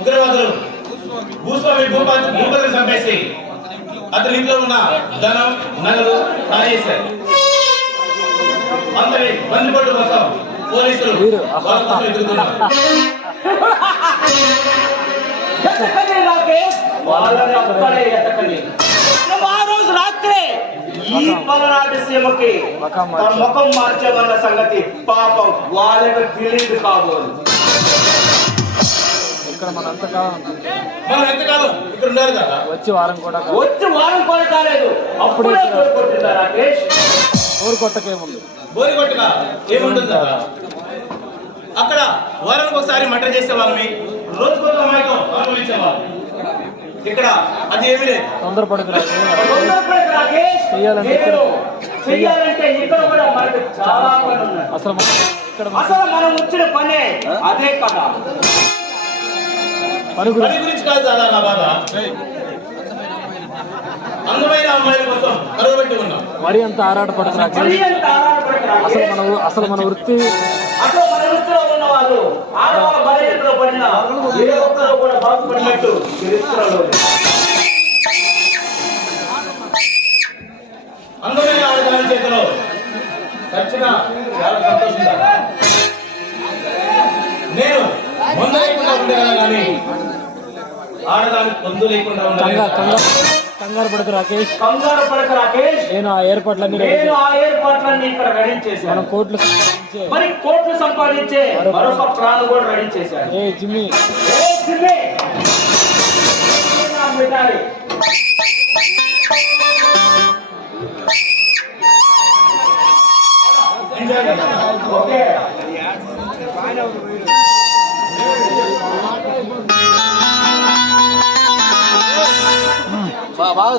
ఉగ్రవాదులు భూస్వామి భూపతిని చంపేసి అతని ఇంట్లో ఉన్న ధనం నగలు కాజేశారు. అందరి బందిపోటు కోసం పోలీసులు వాళ్ళ కోసం ఎదుగుతున్నారు. ఆ రోజు రాత్రి ఈ పలనాటి సీమకి ముఖం మార్చే వాళ్ళ సంగతి పాపం వాళ్ళకి తెలియదు కాబోలు. ఇక్కడ మనం ఎంతకాలం ఇక్కడ ఉండాలి కదా, వచ్చి వారం కూడా కాలేదు. అప్పుడే కొట్టిందా రాకేష్? ఊరు కొట్టకేముంది, బోరి కొట్టగా ఏముంటుంది కదా. అక్కడ వారానికి ఒకసారి మటర్ చేసే వాళ్ళని, రోజుకొక అమ్మాయితో అనుభవించేవాళ్ళు. ఇక్కడ అది ఏమి లేదు. తొందరపడకు చెయ్యాలంటే ఇక్కడ కూడా మనకి చాలా పని ఉన్నాయి. అసలు మనం వచ్చిన పనే అదే కదా. పని గురించి కాదు చాలా నా బాధ. అందమైన అమ్మాయిల కోసం కరువబెట్టి ఉన్నాం. మరి అంత ఆరాటపడకు. అసలు మన వృత్తిలో ఉన్న వాళ్ళు ఆడవాళ్ళ బలహీనతలో పడిన ఏ ఒక్కరూ కూడా బాగుపడినట్టు చరిత్రలో అందమైన ఆడదాని చేతిలో ఖచ్చితంగా చాలా సంతోషంగా. నేను మందు లేకుండా ఉండగలను కానీ ఆడదానికి మందు లేకుండా ఉండగలను. కంగారు పడకు రాకేష్. నేను ఆ ఏర్పాట్లన్నీ ఇక్కడ రెడీ చేశాను. మనం కోట్లు సంపాదించే మరొక ప్లాన్ కూడా రెడీ చేశాను. ఏ జిమ్మి ఓకే బాగా